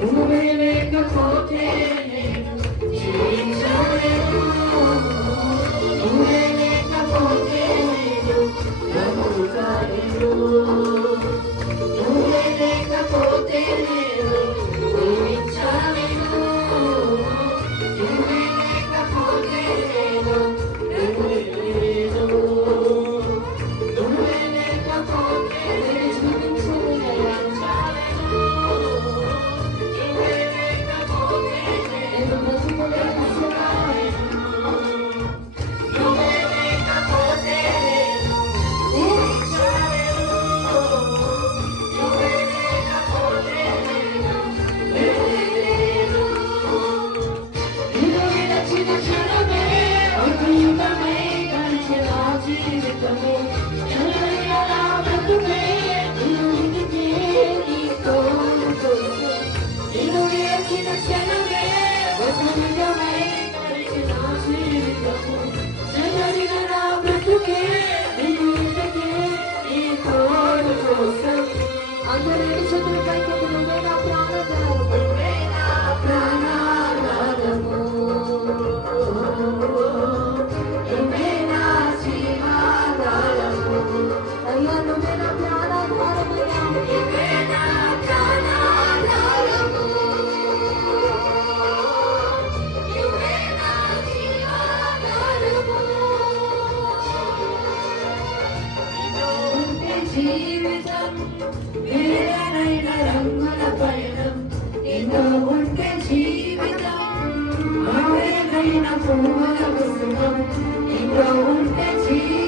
నువ్వే లేకపోతే నేను జీవించలేను. నువ్వే లేకపోతే నేను బ్రతుకుతాను. నువ్వే లేకపోతే నేను జీవించలేను. నువ్వే లేకపోతే నేను బ్రతుకులేను. నువ్వే లేకపోతే నేను జీవించలేను. నువ్వే లేకపోతే నేను బ్రతుకులేను. నువ్వే లేకపోతే నేను జీవించలేను. నువ్వే లేకపోతే నేను బ్రతుకులేను. నిన్ను విడచిన క్షణమే ఒక యుగమై గడిచిన జీవితము. చెలరేగిన నా బ్రతుకే నిన్ను వెతికే నీ తోడు కోసం. నిన్ను విడచిన క్షణమే ఒక యుగమై గడిచిన జీవితము. చెలరేగిన నా బ్రతుకే నిన్ను వెతికే నీ తోడు కోసం. అందరూ చేతులు పైకెత్తి నువ్వే నా ప్రాణాధారము. నువ్వే నా ప్రాణాధారము. నువ్వే నా జీవాధారము. అయ్యా నువ్వే నా ప్రాణాధారమయ్యా. నువ్వే నా ప్రాణాధారము. నువ్వే నా జీవాధారము. నీతో ఉంటే జీవితం వేరైన రంగుల పయనం. నీతో ఉంటే జీవితం వేరైన పువ్వుల కుసుమం. నీతో ఉంటే జీవితం